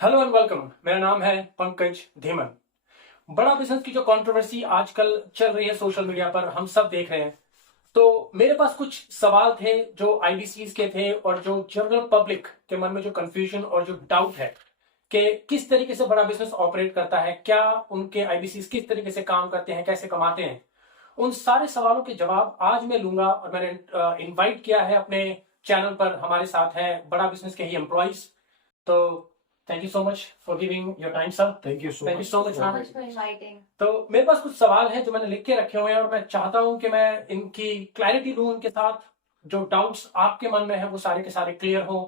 Hello and welcome. मेरा नाम है पंकज धीमन। बड़ा बिजनेस की जो कंट्रोवर्सी आजकल चल रही है सोशल मीडिया पर हम सब देख रहे हैं। तो मेरे पास कुछ सवाल थे जो आईबीसीज के थे और जो जनरल पब्लिक के मन में जो कंफ्यूजन और जो डाउट है कि किस तरीके से बड़ा बिजनेस ऑपरेट करता है, क्या उनके आईबीसीज किस तरीके से काम करते हैं, कैसे कमाते हैं, उन सारे सवालों के जवाब आज मैं लूंगा। और मैंने इनवाइट किया है अपने चैनल पर, हमारे साथ है बड़ा बिजनेस के ही एम्प्लॉइज। तो thank you so much for giving your time sir. Thank you so much ma'am. for inviting. तो मेरे पास कुछ सवाल हैं जो मैंने लिख के रखे हुए हैं और मैं चाहता हूं कि मैं इनकी क्लैरिटी दूं, उनके साथ जो डाउट्स आपके मन में है वो सारे के सारे क्लियर हो,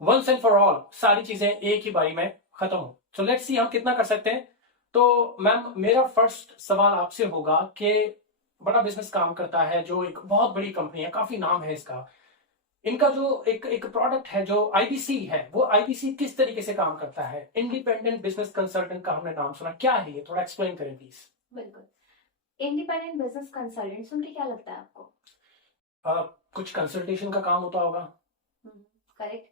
वंस एंड फॉर ऑल सारी चीजें एक ही बारी में खत्म हो। सो लेट्स सी हम कितना कर सकते हैं। तो मैम, मेरा फर्स्ट सवाल आपसे होगा कि बड़ा बिजनेस काम करता है जो एक बहुत बड़ी कंपनी है, काफी नाम है इसका, इनका जो एक एक प्रोडक्ट है जो आईबीसी है, वो आईबीसी किस तरीके से काम करता है? इंडिपेंडेंट बिजनेस कंसल्टेंट का हमने नाम सुना, क्या है ये? थोड़ा एक्सप्लेन करें प्लीज। बिल्कुल। इंडिपेंडेंट बिजनेस कंसल्टेंट सुन के क्या लगता है आपको? कुछ कंसल्टेशन का काम होता होगा। करेक्ट।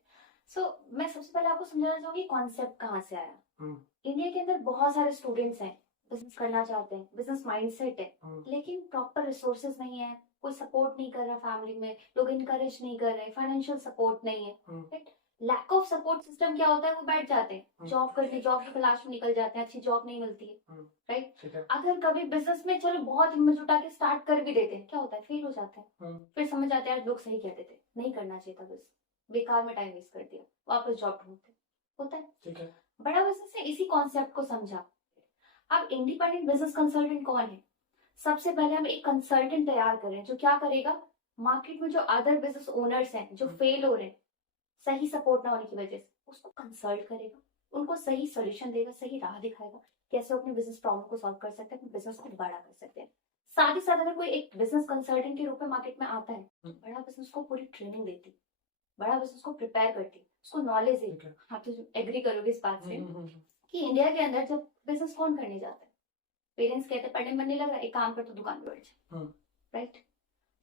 सो मैं सबसे पहले आपको समझाना चाहूंगी कॉन्सेप्ट कहाँ से आया। हम्म, इंडिया के अंदर बहुत सारे स्टूडेंट्स हैं, बिजनेस करना चाहते हैं, बिजनेस माइंडसेट है, लेकिन प्रॉपर रिसोर्सेज नहीं है, कोई सपोर्ट नहीं कर रहा, फैमिली में लोग इनकरेज नहीं कर रहे, फाइनेंशियल सपोर्ट नहीं है, right. Lack of support system क्या होता है, वो बैठ जाते हैं, जॉब करते, जॉब की तलाश में निकल जाते हैं, अच्छी जॉब नहीं मिलती है, राइट। ठीक है। अगर कभी बिजनेस में चलो बहुत हिम्मत जुटा के स्टार्ट कर भी देते हैं, क्या होता है, फेल हो जाते हैं। फिर समझ आते हैं यार लोग सही कहते थे, नहीं करना चाहिए था, बस बेकार में टाइम वेस्ट कर दिया, वापस जॉब ढूंढते होता है। ठीक है। बड़ा बिजनेस ने इसी कॉन्सेप्ट को समझा। अब इंडिपेंडेंट बिजनेस कंसल्टेंट कौन है? सबसे पहले हम एक कंसल्टेंट तैयार करें जो क्या करेगा, मार्केट में जो अदर बिजनेस ओनर्स हैं जो फेल हो रहे हैं सही सपोर्ट ना होने की वजह से, उसको कंसल्ट करेगा, उनको सही सोल्यूशन देगा, सही राह दिखाएगा, कैसे वो अपने बिजनेस प्रॉब्लम को सॉल्व कर सकते हैं, अपने बिजनेस को बड़ा कर सकते हैं। साथ ही साथ अगर कोई एक बिजनेस कंसल्टेंट के रूप में मार्केट में आता है, बड़ा बिजनेस को पूरी ट्रेनिंग देती, बड़ा बिजनेस को प्रिपेयर करती, उसको नॉलेज देती। हाँ, तो एग्री करोगे इस बात से कि इंडिया के अंदर जब बिजनेस कौन करने जाता है, पेरेंट्स कहते हैं पढ़ने मन नहीं लग रहा, एक काम कर, तो दुकान पे बैठ जा, राइट।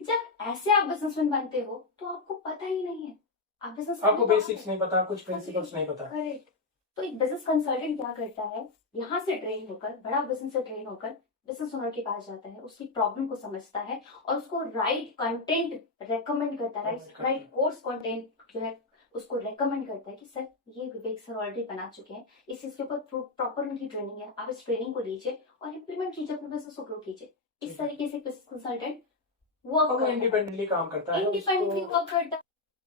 जब ऐसे आप बिजनेसमैन बनते हो तो आपको पता ही नहीं है, आप बिजनेस आपको बेसिक्स नहीं पता, कुछ प्रिंसिपल्स नहीं पता। करेक्ट। तो एक बिजनेस कंसल्टेंट क्या करता है, यहाँ से ट्रेन होकर, बड़ा बिजनेस से ट्रेन होकर बिजनेस ओनर के पास जाता है, उसकी प्रॉब्लम को समझता है और उसको राइट कंटेंट रेकमेंड करता है, राइट कोर्स कंटेंट जो है उसको रेकमेंड करता है कि सर ये विवेक सर ऑलरेडी बना चुके हैं, इस चीज के ऊपर प्रॉपर उनकी ट्रेनिंग है, आप इस ट्रेनिंग को लीजिए और इम्प्लीमेंट कीजिए, अपने बिजनेस को ग्रो कीजिए। इस तरीके से बिजनेस कंसल्टेंट वो इंडिपेंडेंटली काम करता है, इंडिपेंडेंटली उसको वर्क करता है,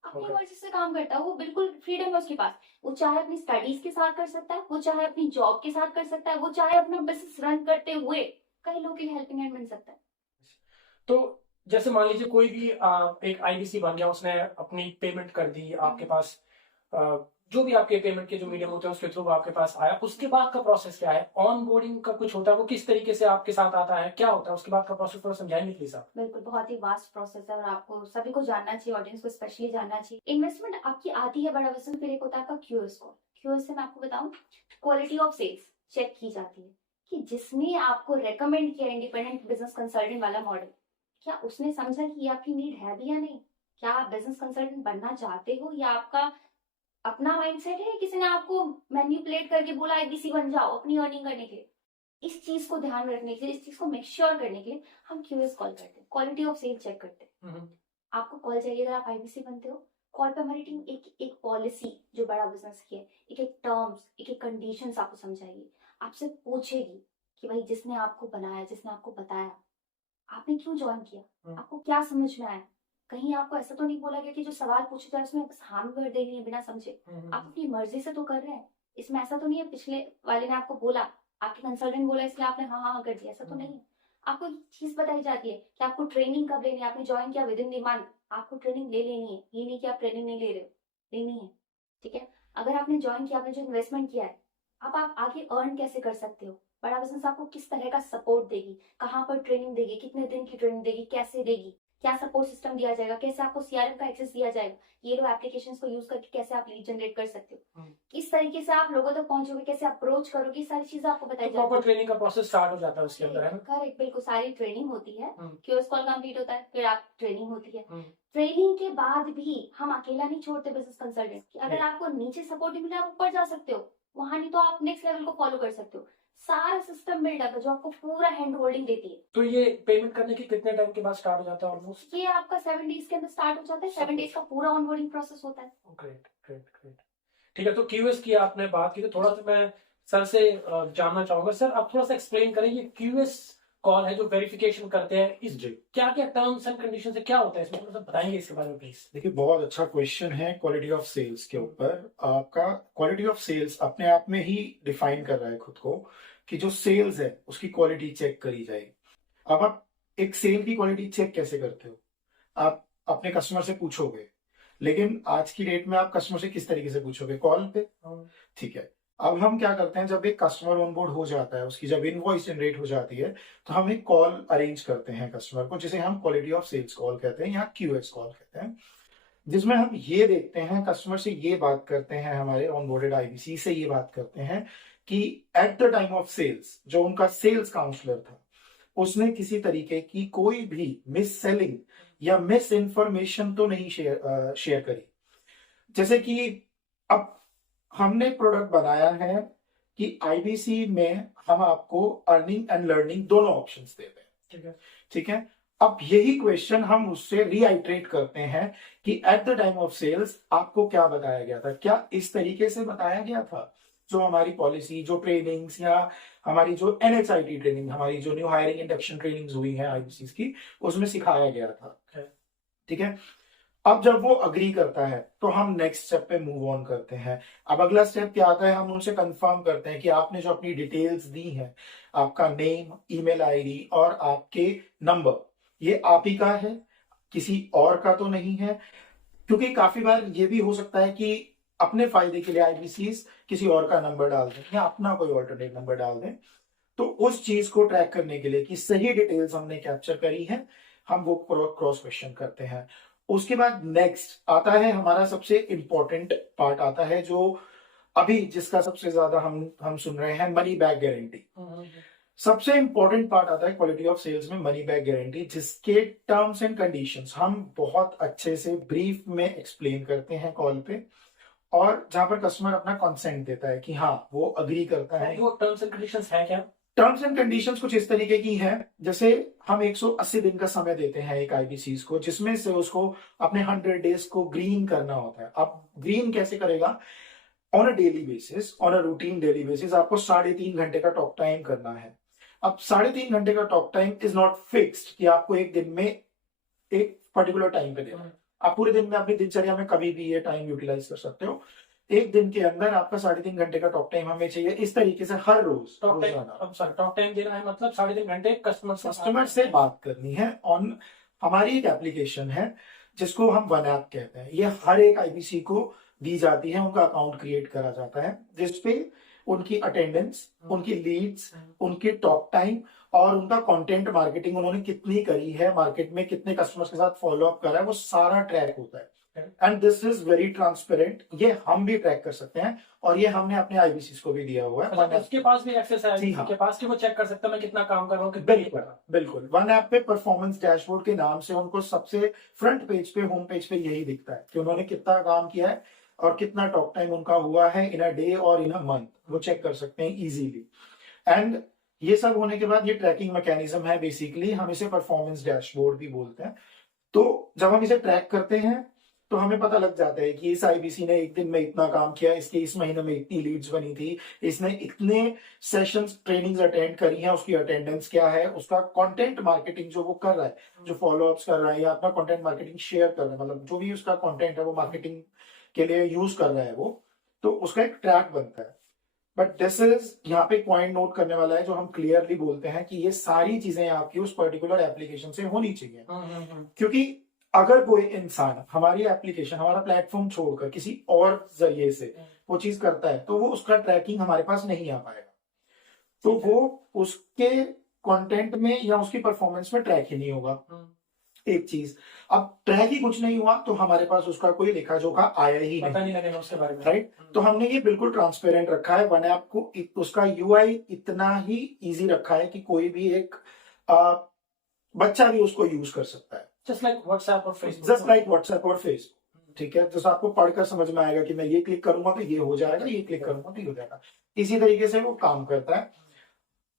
अपनी मर्जी से काम करता है, वो बिल्कुल फ्रीडम है उसके पास। वो चाहे अपनी स्टडीज के साथ कर सकता है, वो चाहे अपनी जॉब के साथ कर सकता है, वो चाहे अपना बिजनेस रन करते हुए कई लोगों की हेल्पिंग हैंड बन सकता है। तो जैसे मान लीजिए कोई भी एक आईबीसी बन गया, उसने अपनी पेमेंट कर दी आपके पास, आ, जो भी आपके पेमेंट के जो मीडियम होते हैं उसके थ्रू आपके पास आया, उसके बाद का प्रोसेस क्या है? ऑन बोर्डिंग का कुछ होता है, वो किस तरीके से आपके साथ आता है, क्या होता है उसके बाद का प्रोसेस? थोड़ा समझाएंगे प्लीज आप। बिल्कुल, बहुत ही वास्ट प्रोसेस है और आपको सभी को जानना चाहिए, ऑडियंस को स्पेशली जानना चाहिए। इन्वेस्टमेंट आपकी आती है बड़ा बिजनेस, फिर एक होता है आपका क्यूएस स्कोर। क्यूएस से मैं आपको बताऊं, क्वालिटी ऑफ सेल्स चेक की जाती है कि जिसने आपको रेकमेंड किया इंडिपेंडेंट बिजनेस कंसल्टेंट वाला मॉडल, क्या उसने समझा कि ये आपकी नीड है भी या नहीं, क्या आप बिजनेस कंसल्टेंट बनना चाहते हो या आपका अपना माइंडसेट है, किसी ने आपको मैनिपुलेट करके बोला आईबीसी बन जाओ अपनी अर्निंग करने के लिए। इस चीज को ध्यान में रखने के लिए, इस चीज को मेक श्योर करने के लिए हम क्यूएस कॉल करते हैं, क्वालिटी ऑफ सेल चेक करते हैं। आपको कॉल चाहिए अगर आप आईबीसी बनते हो, कॉल पे हमारी टीम एक एक पॉलिसी जो बड़ा बिजनेस की है, एक एक टर्म्स, एक एक कंडीशंस आपको समझाएगी, आपसे पूछेगी कि भाई जिसने आपको बनाया, जिसने आपको बताया, आपने क्यों ज्वाइन किया, आपको क्या समझ में आया, कहीं आपको ऐसा तो नहीं बोला गया कि जो सवाल पूछे जाए उसमें बस हाँ भर देनी है बिना समझे, आप अपनी मर्जी से तो कर रहे हैं। इसमें ऐसा तो नहीं है पिछले वाले ने आपको बोला, आपके कंसल्टेंट बोला इसलिए आपने हाँ हाँ कर दिया, ऐसा तो नहीं है। आपको एक चीज बताई जाती है कि आपको ट्रेनिंग कब लेनी है, आपने ज्वाइन किया विद इन द मंथ, आपको ट्रेनिंग ले लेनी है, ये नहीं कि आप ट्रेनिंग नहीं ले रहे हो, लेनी है, ठीक है। अगर आपने ज्वाइन किया, आपने जो इन्वेस्टमेंट किया है, अब आप आगे अर्न कैसे कर सकते हो, बड़ा बिजनेस आपको किस तरह का सपोर्ट देगी, कहाँ पर ट्रेनिंग देगी, कितने दिन की ट्रेनिंग देगी, कैसे देगी, क्या सपोर्ट सिस्टम दिया जाएगा, कैसे आपको सीआरएम का एक्सेस दिया जाएगा, ये लो एप्लीकेशंस को यूज करके कैसे आप लीड जनरेट कर सकते हो, किस तरीके से आप लोगों तक पहुंचोगे, कैसे अप्रोच करोगे, ये सारी चीजें आपको बताई तो प्रॉपर जाती ट्रेनिंग का प्रोसेस स्टार्ट हो जाता है उसके अंदर, है है। ना? करेक्ट, बिल्कुल सारी ट्रेनिंग होती है, हम्म, क्यूएस कॉल कंप्लीट होता है, फिर आप ट्रेनिंग होती है। हम्म, ट्रेनिंग के बाद भी हम अकेला नहीं छोड़ते बिजनेस कंसल्टेंट, कि अगर ठीक। आपको नीचे सपोर्ट नहीं मिला आप ऊपर जा सकते हो, वहां नहीं तो आप नेक्स्ट लेवल को फॉलो कर सकते हो। सारा सिस्टम बिल्डअप है जो आपको पूरा हैंड होल्डिंग देती है। तो ये पेमेंट करने के कितने टाइम के बाद स्टार्ट हो जाता है ऑलमोस्ट? ये आपका 7 डेज के अंदर स्टार्ट हो जाता है, 7 डेज का पूरा ऑनबोर्डिंग प्रोसेस होता है। Great, great, great. ठीक है, तो क्यूएस की आपने बात की, तो थोड़ा सा मैं सर से जानना चाहूंगा। सर, आप थोड़ा सा एक्सप्लेन करें, ये क्यूएस कॉल है जो वेरिफिकेशन करते हैं, इस जी क्या क्या टर्म्स एंड कंडीशन है, क्या होता है इसमें, थोड़ा सा बताएंगे इसके बारे में प्लीज। देखिए, बहुत अच्छा क्वेश्चन है क्वालिटी ऑफ सेल्स के ऊपर। आपका क्वालिटी ऑफ सेल्स अपने आप में ही डिफाइन कर रहा है खुद को कि जो सेल्स है उसकी क्वालिटी चेक करी जाएगी। अब आप एक सेल की क्वालिटी चेक कैसे करते हो? आप अपने कस्टमर से पूछोगे, लेकिन आज की डेट में आप कस्टमर से किस तरीके से पूछोगे? कॉल पे। ठीक है, अब हम क्या करते हैं, जब एक कस्टमर ऑनबोर्ड हो जाता है, उसकी जब इनवॉइस जनरेट हो जाती है, तो हम एक कॉल अरेंज करते हैं कस्टमर को, जिसे हम क्वालिटी ऑफ सेल्स कॉल कहते हैं या क्यूएस कॉल कहते हैं, जिसमें हम ये देखते हैं, कस्टमर से ये बात करते हैं, हमारे ऑनबोर्डेड आईबीसी से ये बात करते हैं कि at the time of sales जो उनका सेल्स काउंसलर था, उसने किसी तरीके की कोई भी मिस सेलिंग या मिस इन्फॉर्मेशन तो नहीं शेयर करी। जैसे कि अब हमने प्रोडक्ट बनाया है कि आईबीसी में हम आपको अर्निंग एंड लर्निंग दोनों ऑप्शंस देते हैं। ठीक है, ठीक है, अब यही क्वेश्चन हम उससे रीआइट्रेट करते हैं कि at the time of sales आपको क्या बताया गया था, क्या इस तरीके से बताया गया था? जो हमारी पॉलिसी, जो ट्रेनिंग्स या हमारी जो एनएचआईटी ट्रेनिंग, हमारी जो न्यू हायरिंग इंडक्शन ट्रेनिंग्स हुई हैं आईबीसी की, उसमें सिखाया गया था। ठीक है, अब जब वो अग्री करता है तो हम नेक्स्ट स्टेप पे मूव ऑन करते हैं। अब अगला स्टेप क्या आता है, हम उनसे कंफर्म करते हैं कि आपने जो अपनी डिटेल्स दी हैं, आपका नेम, ईमेल आईडी और आपके नंबर, ये आप ही का है, किसी और का तो नहीं है। क्योंकि काफी बार ये भी हो सकता है कि अपने फायदे के लिए आईबीसीज किसी और का नंबर डाल दें या अपना कोई ऑल्टरनेट नंबर डाल दें। तो उस चीज को ट्रैक करने के लिए कि सही डिटेल्स हमने कैप्चर करी है, हम वो क्रॉस क्वेश्चन करते हैं। उसके बाद नेक्स्ट आता है हमारा सबसे इंपॉर्टेंट पार्ट आता है, जो अभी जिसका सबसे ज्यादा हम सुन रहे हैं, मनी बैक गारंटी। सबसे इंपॉर्टेंट पार्ट आता है क्वालिटी ऑफ सेल्स में, मनी बैक गारंटी, जिसके टर्म्स एंड कंडीशंस हम बहुत अच्छे से ब्रीफ में एक्सप्लेन करते हैं कॉल पे, और जहां पर कस्टमर अपना कंसेंट देता है कि हाँ वो अग्री करता है। वो टर्म्स एंड कंडीशंस है क्या? टर्म्स एंड कंडीशंस कुछ इस तरीके की हैं, जैसे हम 180 दिन का समय देते हैं एक आईबीसीज को, जिसमें से उसको अपने 100 डेज को ग्रीन करना होता है। अब ग्रीन कैसे करेगा? On a daily basis, on a routine daily basis आपको 3.5 घंटे का टॉक टाइम करना है। अब 3.5 घंटे का talk time is not fixed कि आपको एक दिन में एक पर्टिकुलर टाइम पे देना है। आप पूरे दिन में अपनी दिनचर्या में कभी भी ये टाइम यूटिलाइज कर सकते हो। एक दिन के अंदर आपका 3.5 घंटे का टॉक टाइम हमें चाहिए, इस तरीके से हर रोज टॉक टाइम, रोजाना अब सर टॉक टाइम देना है मतलब 3.5 घंटे कस्टमर से बात करनी है। ऑन हमारी एक एप्लीकेशन है जिसको हम वन ऐप कहते हैं, ये हर एक आईबीसी को दी जाती है, उनका अकाउंट क्रिएट करा जाता है, जिसपे उनकी अटेंडेंस, उनकी लीड्स, उनकी टॉक टाइम और उनका कंटेंट मार्केटिंग उन्होंने कितनी करी है, मार्केट में कितने कस्टमर्स के साथ फॉलो अप करा है, वो सारा ट्रैक होता है। And this is very transparent, ये हम भी ट्रैक कर सकते हैं और ये हमने अपने आईबीसी को भी दिया हुआ है। अच्छा, उसके पास भी एक्सेस है, जी हाँ। उसके पास कि वो चेक कर सकता है मैं कितना काम कर रहा हूँ, कितना नहीं कर रहा। बिल्कुल, वन ऐप पे परफॉर्मेंस डैशबोर्ड के नाम से उनको सबसे फ्रंट पेज पे, होम पेज पे यही दिखता है कि उन्होंने कितना काम किया है और कितना टॉक टाइम उनका हुआ है इन अ डे और इन अ मंथ, वो चेक कर सकते हैं इजीली। एंड ये सब होने के बाद ये ट्रैकिंग मैकेनिज्म है, बेसिकली हम इसे परफॉर्मेंस डैशबोर्ड भी बोलते हैं। तो जब हम इसे ट्रैक करते हैं तो हमें पता लग जाता है कि इस आईबीसी ने एक दिन में इतना काम किया, इसके इस महीने में इतनी लीड्स बनी थी, इसने इतने सेशंस ट्रेनिंग्स अटेंड करी हैं, उसकी अटेंडेंस क्या है, उसका कंटेंट मार्केटिंग जो वो कर रहा है, जो फॉलो अप्स कर रहा है या अपना कंटेंट मार्केटिंग शेयर कर रहा है, मतलब जो भी उसका कंटेंट है वो मार्केटिंग के लिए यूज कर रहा है वो, तो उसका एक ट्रैक बनता है। बट दिस इज, यहाँ पे पॉइंट नोट करने वाला है जो हम क्लियरली बोलते हैं कि ये सारी चीजें आपकी उस पर्टिकुलर एप्लीकेशन से होनी चाहिए। क्योंकि अगर कोई इंसान हमारी एप्लीकेशन, हमारा प्लेटफॉर्म छोड़कर किसी और जरिए से वो चीज करता है तो वो उसका ट्रैकिंग हमारे पास नहीं आ पाएगा, तो वो उसके कंटेंट में या उसकी परफॉर्मेंस में ट्रैक ही नहीं होगा। एक चीज। अब ट्रैक ही कुछ नहीं हुआ तो हमारे पास उसका कोई लेखा जोखा आया ही पता नहीं, नहीं लगेगा उसके बारे में। राइट। तो हमने ये बिल्कुल ट्रांसपेरेंट रखा है, वन ऐप को उसका यूआई इतना ही इजी रखा है कि कोई भी एक बच्चा भी उसको यूज कर सकता है, जस्ट लाइक व्हाट्सएप और फेसबुक। जस्ट लाइक व्हाट्सएप और फेसबुक। ठीक है, जैसे आपको पढ़कर समझ में आएगा कि मैं ये क्लिक करूंगा तो ये हो जाएगा, ये क्लिक करूंगा तो ये हो जाएगा, इसी तरीके से वो काम करता है।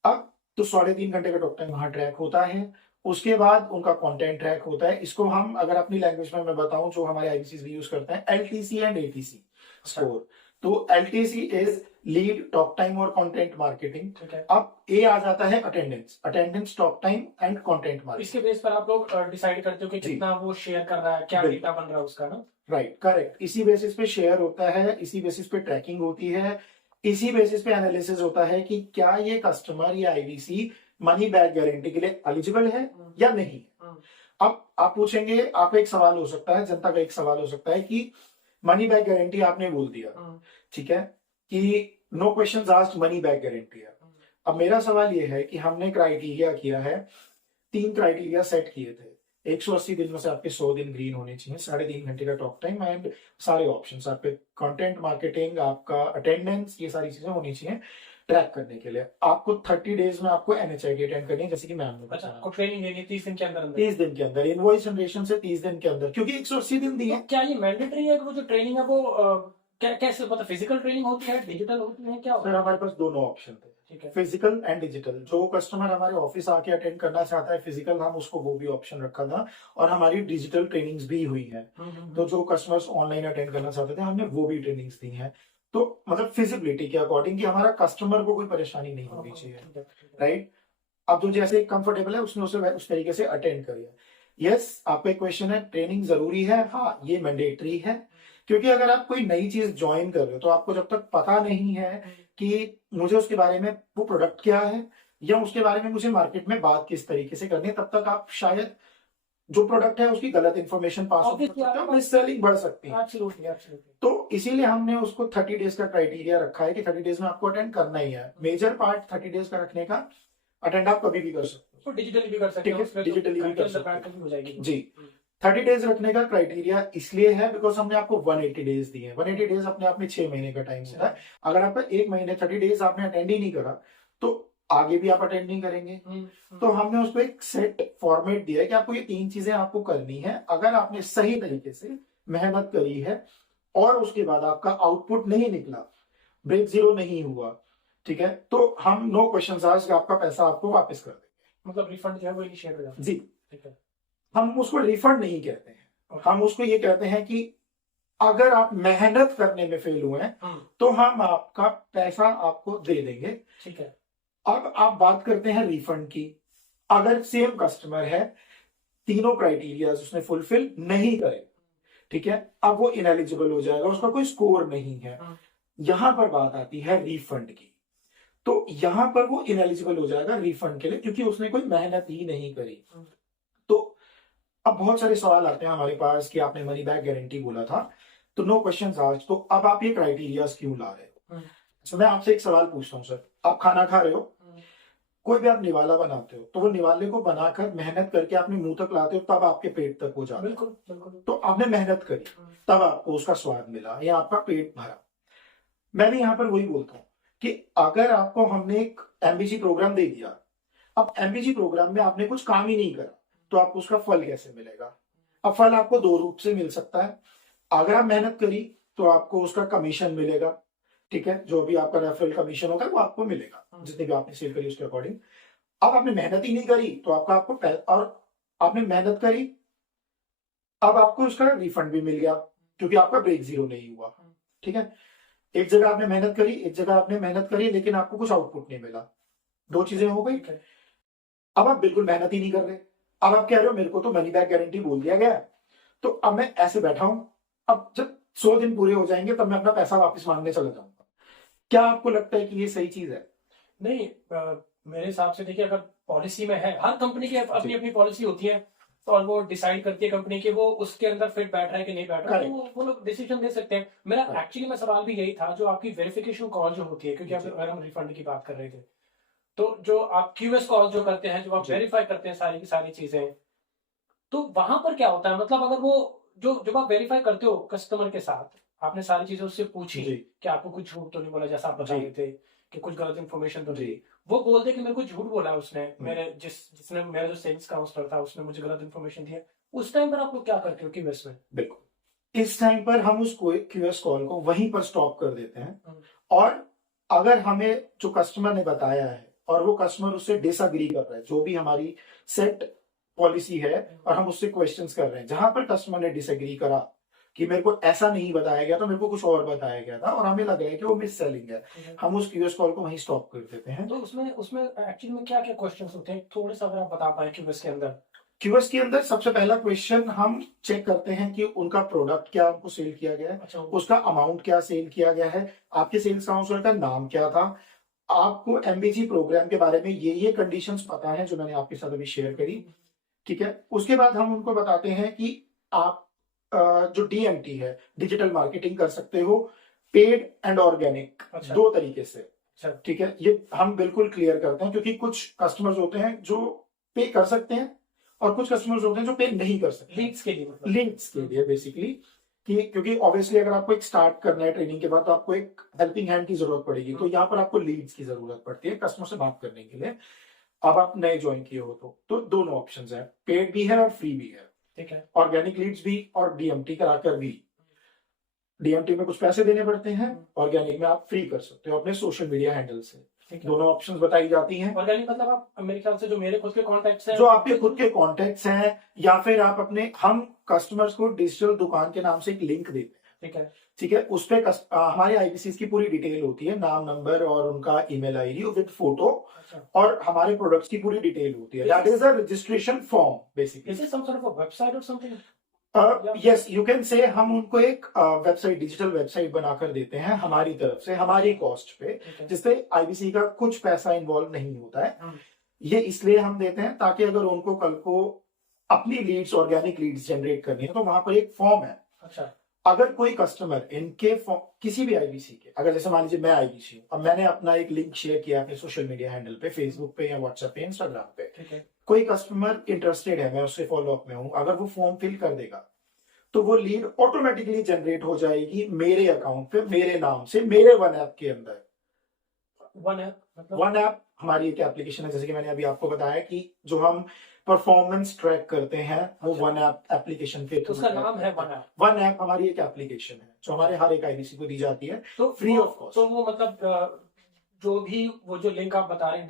अब तो 3.5 घंटे का टॉक टाइम वहां ट्रैक होता है, उसके बाद उनका कंटेंट ट्रैक होता है। इसको हम अगर अपनी लैंग्वेज में मैं बताऊं, जो हमारे आईबीसी भी यूज करते हैं, एलटीसी एंड एटीसी स्कोर। तो LTC is lead, talk time और कंटेंट मार्केटिंग। ठीक है। अब ए आ जाता है attendance, attendance, talk time and content marketing. इसके बेस पर आप लोग डिसाइड करते हो कि जी। कितना वो शेयर कर रहा है, क्या बिल्कुल। डेटा बन रहा है उसका ना। Right, correct. इसी बेसिस पे शेयर होता है, इसी बेसिस पे ट्रैकिंग होती है, इसी बेसिस पे एनालिसिस होता है कि क्या ये कस्टमर या आईबीसी मनी बैक गारंटी के लिए एलिजिबल है या नहीं। अब आप पूछेंगे, आपका एक सवाल हो सकता है, जनता का एक सवाल हो सकता है कि मनी बैक गारंटी आपने बोल दिया, ठीक है, कि no questions asked, money back guarantee है। अब मेरा सवाल ये है कि हमने क्राइटेरिया किया है, 3 क्राइटेरिया सेट किए थे। 180 दिन में से आपके 100 दिन ग्रीन होने चाहिए, 3.5 घंटे का टॉक टाइम एंड सारे ऑप्शंस आपके, कंटेंट मार्केटिंग, आपका अटेंडेंस, ये सारी चीजें होनी चाहिए ट्रैक करने के लिए। आपको 30 डेज में आपको एनएचआईडी अटेंड करनी है, जैसे कि मैम ने अच्छा, बताया। आपको ट्रेनिंग लेनी है 30 दिन के अंदर 30 दिन के अंदर, इनवॉइस जनरेशन से 30 दिन के अंदर, क्योंकि 180 दिन दिए। तो क्या ये मैंडेटरी है कि वो जो ट्रेनिंग है वो कैसे, मतलब फिजिकल ट्रेनिंग होती है, डिजिटल होती है, क्या होता सर हमारे पास दोनों ऑप्शन थे, है? ठीक है। Physical and digital. जो कस्टमर हमारे ऑफिस आके अटेंड करना चाहता है फिजिकल, हम उसको वो भी ऑप्शन रखा था, और हमारी डिजिटल ट्रेनिंग्स भी हुई है। तो जो कस्टमर्स ऑनलाइन अटेंड करना चाहते थे, हमने वो भी ट्रेनिंग्स दी हैं। तो मतलब फिजिबिलिटी के अकॉर्डिंग कि हमारा कस्टमर को कोई परेशानी नहीं होनी चाहिए, राइट। अब जो जैसे कंफर्टेबल है उसने उसे उस तरीके से अटेंड करिए। यस, आपका एक क्वेश्चन है, ट्रेनिंग जरूरी है? हाँ, ये मैंडेटरी है, क्योंकि अगर आप कोई नई चीज ज्वाइन कर रहे हो तो आपको जब तक पता नहीं है कि मुझे उसके बारे में, वो प्रोडक्ट क्या है, या उसके बारे में मुझे मार्केट में बात किस तरीके से करनी है, तब तक आप शायद जो प्रोडक्ट है उसकी गलत इंफॉर्मेशन पास हो सकता है, मिस सेलिंग बढ़ सकती है। Absolutely, absolutely. तो इसीलिए हमने उसको 30 डेज का क्राइटेरिया रखा है कि 30 डेज में आपको अटेंड करना ही है। मेजर पार्ट 30 डेज का रखने का, अटेंड आप कभी भी कर सकते तो डिजिटली भी कर सकते ठीक है, उसमें तो digitally भी घर के कर अंदर सकते बैठ के भी हो जाएगी। हो जी। 30 डेज रखने का क्राइटेरिया इसलिए है बिकॉज हमने आपको 180 डेज दिए हैं। 180 डेज अपने आप में 6 महीने का टाइम होता है। अगर आपका 1 महीने 30 डेज आपने अटेंड ही नहीं करा तो आगे भी आप अटेंड नहीं करेंगे। तो हमने उसको एक सेट फॉर्मेट दिया है कि आपको ये 3 चीजें आपको करनी है। अगर आपने सही तरीके से मेहनत करी है और उसके बाद आपका आउटपुट नहीं निकला, ब्रेक जीरो नहीं हुआ, ठीक है, तो हम नो क्वेश्चन आस्क्ड आपका पैसा आपको वापस कर देंगे। मतलब रिफंड जो है वो इनिशिएट हो जाता है। जी, ठीक है। हम उसको रिफंड नहीं कहते हैं, हम उसको ये कहते हैं कि अगर आप मेहनत करने में फेल हुए हैं तो हम आपका पैसा आपको दे देंगे। ठीक है। अब आप बात करते हैं रिफंड की। अगर सेम कस्टमर है, तीनों क्राइटेरिया उसने फुलफिल नहीं करे, ठीक है, अब वो इनएलिजिबल हो जाएगा, उसका कोई स्कोर नहीं है। यहां पर बात आती है रिफंड की, तो यहां पर वो इनएलिजिबल हो जाएगा रिफंड के लिए, क्योंकि उसने कोई मेहनत ही नहीं करी। तो अब बहुत सारे सवाल आते हैं हमारे पास कि आपने मनी बैक गारंटी बोला था, तो नो क्वेश्चन आस्क्ड, तो अब आप ये क्राइटेरिया क्यों ला रहे हो? तो मैं आपसे एक सवाल पूछता हूँ सर, आप खाना खा रहे हो, कोई भी आप निवाला बनाते हो, तो वो निवाले को बनाकर मेहनत करके आपने मुंह तक लाते हो, तब आपके पेट तक वो जाता है। बिल्कुल बिल्कुल। तो आपने मेहनत करी, तब आपको उसका स्वाद मिला या आपका पेट भरा। मैं भी यहाँ पर वही बोलता हूँ कि अगर आपको हमने एक एमबीजी प्रोग्राम दे दिया, अब एमबीजी प्रोग्राम में आपने कुछ काम ही नहीं करा, तो आपको उसका फल कैसे मिलेगा? अब फल आपको 2 रूप से मिल सकता है। अगर आप मेहनत करी तो आपको उसका कमीशन मिलेगा, ठीक है, जो भी आपका रेफरल कमीशन होगा वो आपको मिलेगा, जितनी भी आपने सेल करी उसके अकॉर्डिंग। अब आपने मेहनत ही नहीं करी तो और आपने मेहनत करी, अब आपको उसका रिफंड भी मिल गया क्योंकि आपका ब्रेक जीरो नहीं हुआ, ठीक है। एक जगह आपने मेहनत करी, एक जगह आपने मेहनत करी लेकिन आपको कुछ आउटपुट नहीं मिला, 2 चीजें हो गई। अब आप बिल्कुल मेहनत ही नहीं कर रहे, अब आप कह रहे हो मेरे को तो मनी बैक गारंटी बोल दिया गया, तो अब मैं ऐसे बैठा हूं, अब जब 100 दिन पूरे हो जाएंगे तब मैं अपना पैसा वापस मांगने चला जाऊंगा। क्या आपको लगता है कि ये सही चीज है? नहीं, मेरे हिसाब से देखिए, अगर पॉलिसी में है, हर कंपनी की अपनी अपनी पॉलिसी होती है, तो और वो डिसाइड करती है कंपनी की वो उसके अंदर फिट बैठ रहा है कि नहीं बैठ रहा है, तो वो लोग डिसीजन दे सकते हैं। मेरा एक्चुअली में सवाल भी यही था, जो आपकी वेरिफिकेशन कॉल जो होती है, क्योंकि अगर हम रिफंड की बात कर रहे थे, तो जो आप क्यूएस कॉल जो करते हैं, जो आप वेरीफाई करते हैं सारी की सारी चीजें, तो वहां पर क्या होता है, मतलब अगर वो जो जब आप वेरीफाई करते हो कस्टमर के साथ, आपने सारी चीजें उससे पूछी जी कि आपको कुछ झूठ तो नहीं बोला, जैसा आप बता जी रहे थे कि कुछ गलत इन्फॉर्मेशन तो नहीं जी दी। वो बोलते कि मेरे को झूठ बोला है उसने, हम्म। मेरे जिसने मेरा जो सेल्स काउंसलर था उसने मुझे गलत इन्फॉर्मेशन दिया, उस टाइम पर आप लोग क्या करते हो कि बस में? बिल्कुल, इस टाइम पर हम उस क्यूएस कॉल को वहीं पर स्टॉप कर देते हैं। हम्म। और अगर हमें जो कस्टमर ने बताया है और वो कस्टमर उससे डिसअग्री कर रहा है, जो भी हमारी सेट पॉलिसी है, और हम उससे क्वेश्चंस कर रहे हैं, जहां पर कस्टमर ने डिसएग्री करा कि मेरे को ऐसा नहीं बताया गया था, मेरे को कुछ और बताया गया था, और हमें लग रहा है कि वो मिस सेलिंग है, हम उस क्यूएस कॉल को वहीं स्टॉप कर देते हैं। तो उसमें उसमें एक्चुअली में क्या क्या क्वेश्चंस होते हैं, थोड़े सा अगर आप बता पाए कि बस के अंदर? क्यूएस के अंदर सबसे पहला क्वेश्चन हम चेक करते हैं कि उनका प्रोडक्ट क्या हमको सेल किया गया है, अच्छा। उसका अमाउंट क्या सेल किया गया है, आपके सेल्स काउंसलर का नाम क्या था, आपको एमबीजी प्रोग्राम के बारे में ये कंडीशंस पता है जो मैंने आपके साथ अभी शेयर करी, ठीक है। उसके बाद हम उनको बताते हैं कि आप जो डीएमटी है, डिजिटल मार्केटिंग कर सकते हो, पेड एंड ऑर्गेनिक, अच्छा। दो तरीके से, अच्छा। ठीक है। ये हम बिल्कुल क्लियर करते हैं, क्योंकि कुछ कस्टमर्स होते हैं जो पे कर सकते हैं और कुछ कस्टमर्स होते हैं जो पे नहीं कर सकते। लीड्स के लिए मतलब? लीड्स के लिए बेसिकली, कि क्योंकि ऑब्वियसली अगर आपको एक स्टार्ट करना है ट्रेनिंग के बाद, तो आपको एक हेल्पिंग हैंड की जरूरत पड़ेगी, तो यहाँ पर आपको लीड्स की जरूरत पड़ती है कस्टमर से बात करने के लिए। अब आप नए ज्वाइन किए हो तो दोनों ऑप्शंस है, पेड भी है और फ्री भी है, ठीक है। ऑर्गेनिक लीड्स भी और डीएमटी कराकर भी। डीएमटी में कुछ पैसे देने पड़ते हैं, ऑर्गेनिक में आप फ्री कर सकते हो अपने सोशल मीडिया हैंडल से। ठीक है। दोनों ऑप्शंस बताई जाती हैं। ऑर्गेनिक मतलब आप मेरे ख्याल से जो मेरे खुद के कॉन्टैक्ट्स हैं, जो आपके खुद के कॉन्टेक्ट्स हैं, या फिर आप अपने, हम कस्टमर्स को डिजिटल दुकान के नाम से एक लिंक देते हैं, ठीक है। ठीक है। उस पे हमारे आईबीसीज की पूरी डिटेल होती है, नाम, नंबर और उनका ईमेल आईडी विद फोटो, अच्छा। और हमारे प्रोडक्ट्स की पूरी डिटेल होती है। That is a registration form basically. Is it some sort of website और something? Yes, you can say, हम उनको एक वेबसाइट, डिजिटल वेबसाइट बनाकर देते हैं हमारी तरफ से, हमारी कॉस्ट पे, ठीक है। जिसपे आईबीसी का कुछ पैसा इन्वॉल्व नहीं होता है। हम्म। ये इसलिए हम देते हैं ताकि अगर उनको कल को अपनी लीड्स, ऑर्गेनिक लीड्स जनरेट करनी है, तो वहां पर एक फॉर्म है। अच्छा। अगर कोई कस्टमर इनके किसी भी आईबीसी के, अगर जैसे मान लीजिए मैं आईबीसी हूँ, अब मैंने अपना एक लिंक शेयर किया अपने सोशल मीडिया हैंडल पे, फेसबुक पे या व्हाट्सएप पे, इंस्टाग्राम पे, ठीक है। कोई कस्टमर इंटरेस्टेड है, मैं उससे फॉलोअप में हूँ, अगर वो फॉर्म फिल कर देगा, तो वो लीड ऑटोमेटिकली जनरेट हो जाएगी मेरे अकाउंट पे, मेरे नाम से, मेरे वन ऐप के अंदर। वन ऐप मतलब? वन ऐप हमारी एक एप्लीकेशन है, जैसे कि मैंने अभी आपको बताया कि जो हम परफॉर्मेंस ट्रैक करते हैं, वो अच्छा। वन ऐप एप्लीकेशन पे, तो उसका नाम है वन ऐप? वन ऐप हमारी एक एप्लीकेशन है जो हमारे हर एक आईबीसी को दी जाती है, तो फ्री वो- ऑफ कॉस्ट। तो वो मतलब जो भी वो जो लिंक आप बता रहे हैं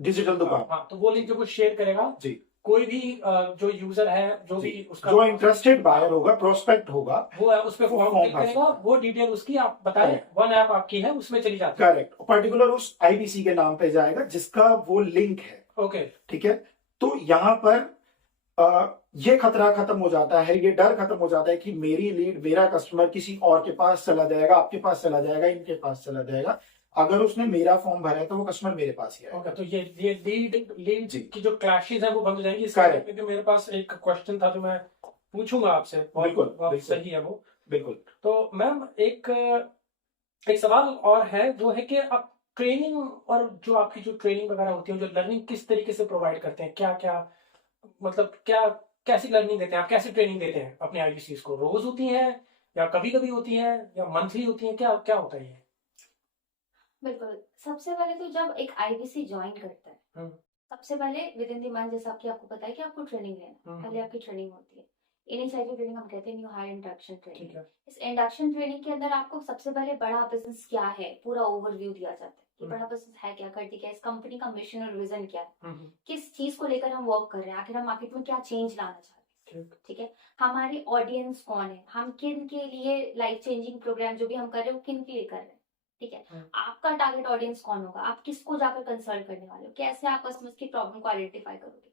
डिजिटल दुकान, हाँ, तो वो लिंक जब वो शेयर करेगा, जी, कोई भी जो यूजर है, जो भी उसका जो इंटरेस्टेड बायर होगा, प्रोस्पेक्ट होगा, वो है, उस पे वो फॉर्म form फिल भर करेगा, सकता है। वो डिटेल उसकी आप बताएं, Correct. वन ऐप आपकी है, उसमें चली जाती है। करेक्ट, पर्टिकुलर उस आईबीसी के नाम पे जाएगा जिसका वो लिंक है, ओके। ठीक है। तो यहाँ पर ये खतरा खत्म हो जाता है, ये डर खत्म हो जाता है कि मेरी लीड, मेरा कस्टमर किसी और के पास चला जाएगा, आपके पास चला जाएगा, इनके पास चला जाएगा। अगर उसने मेरा फॉर्म भरा है तो वो कस्टमर मेरे पास ही आएगा। ओके, तो ये लीड जी। की जो क्लैशेस है वो बंद हो जाएंगी। Correct. क्योंकि मेरे पास एक क्वेश्चन था जो मैं पूछूंगा आपसे, बिल्कुल, बहुत बिल्कुल। सही है वो। बिल्कुल। तो मैम एक एक सवाल और है, वो है कि आप ट्रेनिंग, और जो आपकी जो ट्रेनिंग वगैरह होती है, जो लर्निंग किस तरीके से प्रोवाइड करते हैं, क्या क्या मतलब क्या कैसी लर्निंग देते हैं आप, कैसी ट्रेनिंग देते हैं अपने आईबीसीज को? रोज होती है या कभी कभी होती है या मंथली होती है, क्या क्या होता है ये? बिल्कुल, सबसे पहले तो जब एक आईबीसी ज्वाइन करता है, हम्म। सबसे पहले विद इन द मंथ, जैसा कि आपको पता है कि आपको ट्रेनिंग लेना, पहले आपकी ट्रेनिंग होती है। इनिशिएटिव ट्रेनिंग हम कहते हैं, न्यू हायर इंडक्शन ठीक ट्रेनिंग। है। इस इंडक्शन ट्रेनिंग के अंदर आपको सबसे पहले बड़ा बिजनेस क्या है पूरा ओवरव्यू दिया जाता है कि बड़ा बिजनेस है क्या, करती क्या, इस कंपनी का मिशन और विजन क्या है, किस चीज को लेकर हम वर्क कर रहे हैं, आखिर हम मार्केट में क्या चेंज लाना चाहते हैं, ठीक है, हमारी ऑडियंस कौन है, हम किन के लिए लाइफ चेंजिंग प्रोग्राम जो भी हम कर रहे हैं वो किन के लिए कर रहे हैं, ठीक है, आपका टारगेट ऑडियंस कौन होगा, आप किसको जाकर कंसल्ट करने वाले हो, कैसे आप कस्टमर्स की प्रॉब्लम को आइडेंटिफाई करोगे।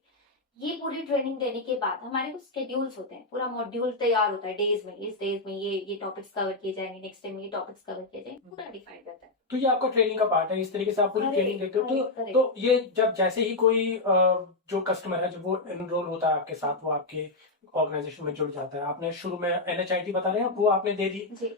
ये पूरी ट्रेनिंग देने के बाद हमारे कुछ स्केड्यूल्स होते हैं, पूरा मॉड्यूल तैयार होता है डेज में, इस डेज में ये टॉपिक्स कवर किए जाएंगे, नेक्स्ट टाइम ये टॉपिक्स कवर किए जाएंगे, पूरा डिफाइन रहता है। तो ये आपका ट्रेनिंग का पार्ट है, इस तरीके से आप पूरी ट्रेनिंग देते हो। correct. तो ये जब जैसे ही कोई जो कस्टमर है, जब वो एनरोल होता है आपके साथ, वो आपके ऑर्गेनाइजेशन में जुड़ जाता है, आपने शुरू में NHIT बता रहे हैं, वो आपने दे दी, जी,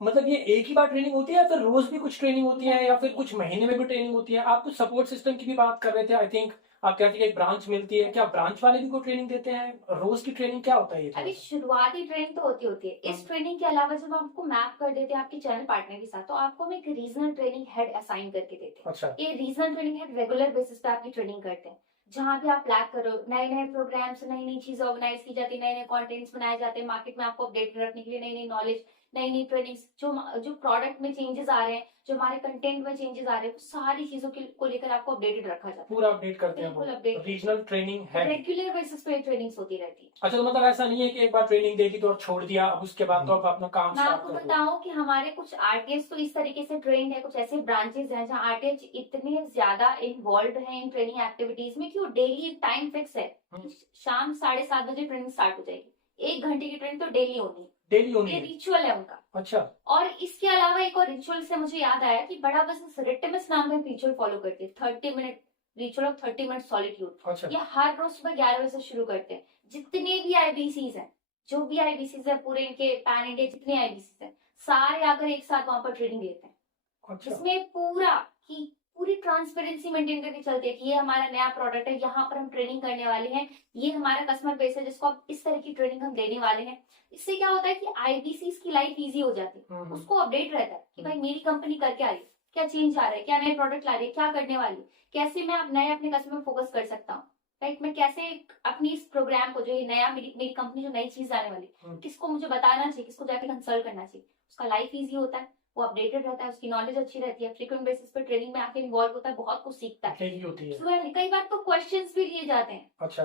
मतलब ये एक ही बार ट्रेनिंग होती है या फिर रोज भी कुछ ट्रेनिंग होती है या फिर कुछ महीने में भी ट्रेनिंग होती है? आप कुछ सपोर्ट सिस्टम की भी बात कर रहे थे, आई थिंक आप कहते हैं कि ब्रांच मिलती है, क्या ब्रांच वाले भी को ट्रेनिंग देते हैं? रोज की ट्रेनिंग क्या होता है ये थोड़ा अभी सा? शुरुआती ट्रेनिंग तो होती है। इस ट्रेनिंग के अलावा जब हम आपको मैप कर देते हैं आपके चैनल पार्टनर के साथ, तो आपको हम एक रीजनल ट्रेनिंग हेड असाइन करके देते हैं। अच्छा, ये regional training head regular basis पे आपकी ट्रेनिंग करते हैं, जहाँ पे आप लैग करो, नए नए प्रोग्राम्स, नई नई चीजें ऑर्गेनाइज की जाती है, नए नए कंटेंट्स बनाए जाते हैं, मार्केट में आपको अपडेट रखने के लिए नई नई नॉलेज, नई नई ट्रेनिंग्स, जो प्रोडक्ट में चेंजेस आ रहे हैं, जो हमारे कंटेंट में चेंजेस आ रहे हैं, वो सारी चीजों को लेकर आपको अपडेटेड रखा जाता है। पूरा अपडेट करते हैं वो। बिल्कुल अपडेट, रीजनल ट्रेनिंग है। रेगुलर बेसिस पे ट्रेनिंग्स होती रहती है। अच्छा, तो मतलब ऐसा नहीं है कि एक बार ट्रेनिंग दे दी तो और छोड़ दिया, अब उसके बाद तो आप अपना काम मैं स्टार्ट आपको कर दो। बताऊं कि हमारे कुछ आरटीएस तो इस तरीके से ट्रेंड है, कुछ ऐसे ब्रांचेस हैं जहाँ आरटीएस इतने ज्यादा इन्वॉल्व हैं इन ट्रेनिंग एक्टिविटीज में कि वो डेली एक टाइम फिक्स है कि शाम 7:30 बजे ट्रेनिंग स्टार्ट हो जाएगी। 1 घंटे की ट्रेनिंग तो डेली होनी है, डेली होनी ये है? रिचुअल है उनका। अच्छा, और इसके अलावा एक और रिचुअल से मुझे याद आया कि बड़ा बिजनेस रिटिमस नाम का रिचुअल फॉलो करती है, 30 minute ritual of 30 minute solitude. अच्छा, ये हर रोज सुबह 11 बजे से शुरू करते हैं। जितने भी आईबीसीज हैं, जो भी आईबीसीज है पूरे इनके पैन इंडिया जितने आईबीसीज हैं, सारे आकर एक साथ वहां पर ट्रेनिंग लेते हैं, अच्छा, जिसमें पूरी ट्रांसपेरेंसी मेंटेन करके चलती है कि ये हमारा नया प्रोडक्ट है, यहाँ पर हम ट्रेनिंग करने वाले हैं, ये हमारा कस्टमर बेस है जिसको आप इस तरह की ट्रेनिंग हम देने वाले हैं। इससे क्या होता है कि आईबीसीज की लाइफ इजी हो जाती है, उसको अपडेट रहता है कि भाई मेरी कंपनी करके आ रही है, क्या चेंज आ रहा है, क्या नए प्रोडक्ट ला रही है, क्या करने वाली है, कैसे मैं नए अपने कस्टमर में फोकस कर सकता हूँ, राइट। मैं कैसे अपनी इस प्रोग्राम को, जो ये नया मेरी कंपनी जो नई चीज आने वाली, किसको मुझे बताना चाहिए, किसको जाके कंसल्ट करना चाहिए, उसका लाइफ इजी होता है, वो अपडेटेड रहता है, उसकी नॉलेज अच्छी रहती है, फ्रीक्वेंट बेसिस पे ट्रेनिंग में आके इन्वॉल्व होता है, बहुत कुछ सीखता है। डेली होती है? सुबह कई बार तो क्वेश्चंस भी लिए जाते हैं, अच्छा,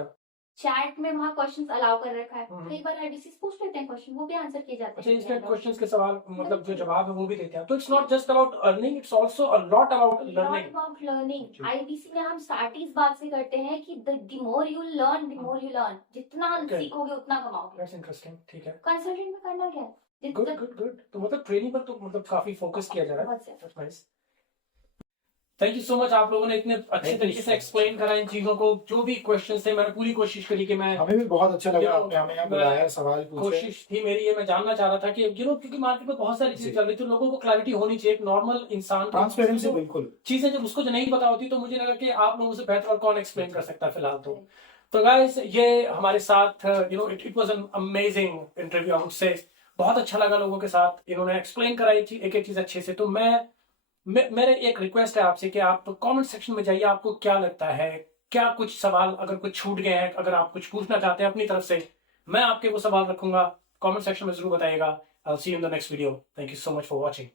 चैट में वहाँ क्वेश्चंस अलाउ कर रखा है, हम्म। कई बार आईबीसी पूछ लेते हैं क्वेश्चन, वो भी आंसर किए जाते अच्छा, हैं। इसमें क्वेश्चंस के सवाल मतलब जो जवाब है वो भी देते हैं, तो it's not just about earning, it's also a lot about learning. About learning. IBC में हम स्टार्ट इस बात से करते हैं कि the more you learn, the more you learn, जितना Okay. सीखोगे उतना कमाओगे। दैट्स इंटरेस्टिंग, ठीक है। कंसल्टेंट में करना क्या है, गुड गुड गुड, तो मतलब ट्रेनिंग पर तो मतलब काफी फोकस किया जा रहा है। बहुत ज्यादा। That's nice. Thank you so much, आप लोगों ने इतने अच्छे you तरीके so से much. एक्सप्लेन करा इन चीजों को। जो भी क्वेश्चंस थे मैंने पूरी कोशिश करी कि मैं, हमें भी बहुत अच्छा लगा You know, आपने हमें यहाँ मैं- बुलाया, सवाल पूछे। कोशिश थी मेरी ये, मैं जानना चाह रहा था कि क्योंकि मार्केट में बहुत सारी चीजें जी। चल रही थी, लोगों को क्लैरिटी होनी चाहिए, एक नॉर्मल इंसान को ट्रांसपेरेंसी, बिल्कुल। चीजें जब उसको जो नहीं पता होती, तो मुझे लगा कि आप लोगों से बेहतर और कौन एक्सप्लेन कर सकता है फिलहाल। तो गाइस, ये हमारे साथ it was an amazing interview, I would say. बहुत अच्छा लगा लोगों के साथ, इन्होंने एक्सप्लेन करा एक एक चीज अच्छे से। तो मेरे एक रिक्वेस्ट है आपसे कि आप कमेंट सेक्शन में जाइए, आपको क्या लगता है, क्या कुछ सवाल अगर कुछ छूट गए हैं, अगर आप कुछ पूछना चाहते हैं अपनी तरफ से, मैं आपके वो सवाल रखूंगा, कमेंट सेक्शन में जरूर बताइएगा। I will see you in the next video. Thank you so much for watching.